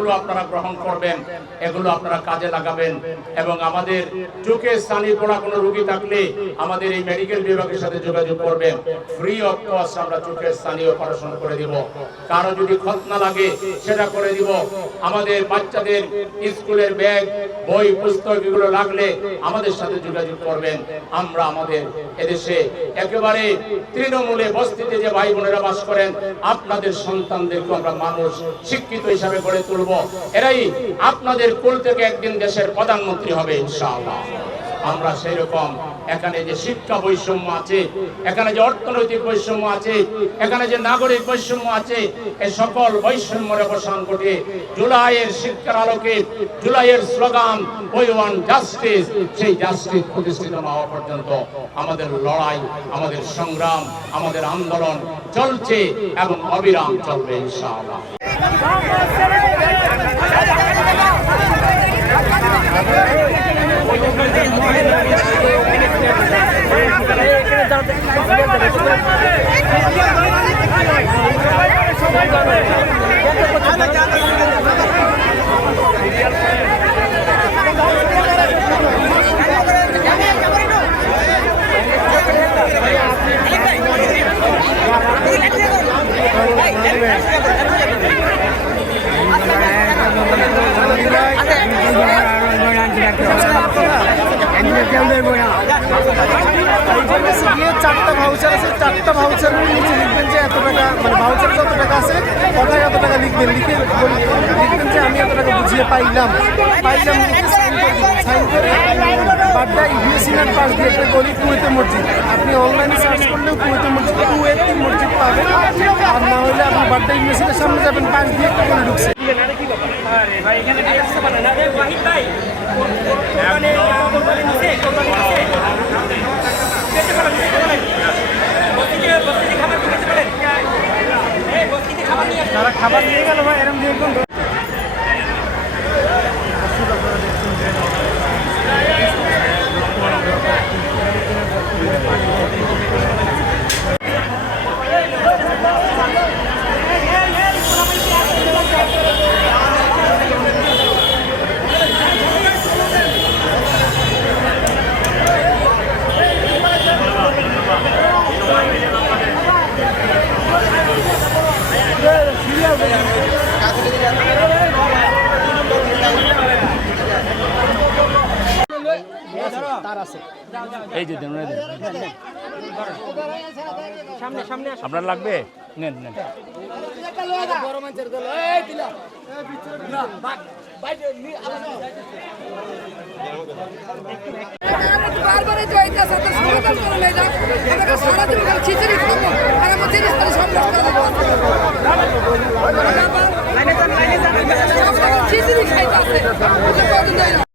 পরামর্শগুলো আপনারা গ্রহণ করবেন, এগুলো আপনারা কাজে লাগাবেন। এবং আমাদের চোখে স্থানীয় কোনো রোগী থাকলে আমাদের এই মেডিকেল বিভাগের সাথে যোগাযোগ করবেন। ফ্রি অফ কস্ট আমরা চোখের স্থানীয় অপারেশন করে দিব। কারো যদি খতনা লাগে সেটা করে দিব। আমাদের বাচ্চাদের স্কুলের ব্যাগ, বই, পুস্তক এগুলো লাগলে আমাদের সাথে যোগাযোগ করবেন। আমরা আমাদের এদেশে একেবারে তৃণমূলে বস্তিতে যে ভাই বোনেরা বাস করেন, আপনাদের সন্তানদেরকে আমরা মানুষ শিক্ষিত হিসাবে গড়ে তুলব। এরাই আপনাদের কুল থেকে একদিন দেশের প্রধানমন্ত্রী হবে ইনশাআল্লাহ। আমরা সেই রকম এখানে যে শিক্ষা বৈষম্য আছে, এখানে যে অর্থনৈতিক বৈষম্য আছে, এখানে যে নাগরিক বৈষম্য আছে, এই সকল বৈষম্যের অবসান ঘটে জুলাইয়ের শিক্ষার আলোকে, জুলাইয়ের স্লোগান উই ওয়ান্ট জাস্টিস, সেই জাস্টিস প্রতিষ্ঠিত না হওয়া পর্যন্ত আমাদের লড়াই, আমাদের সংগ্রাম, আমাদের আন্দোলন চলছে এবং অবিরাম চলবে ইনশাআল্লাহ। চারটা ভাউচার আছে, চারটা ভাউচারের নিচে লিখবেন যে এত টাকা, মানে ভাউচার যত টাকা আছে কথায় এত টাকা লিখবেন, লিখবেন যে আমি এত টাকা বুঝিয়ে পাইলাম লিখে সাইন করে বাড্ডা ইবনে সিনার পাশ দিয়ে একটা গলি কুয়েতে মসজিদ, আপনি অনলাইনে সার্চ করলেও কুয়েতে মসজিদ, কুয়েতি মসজিদ পাবেন। আর না হলে আপনি বাড্ডা ইবনে সিনার সামনে যাবেন, পাশ দিয়ে একটা গলি ঢুকছে। তারা খাবার নিয়ে গেল ভাই, এরকম দিয়ে এই যে আপনার লাগবে, নেন নেন। খিচুড়ি খাইতে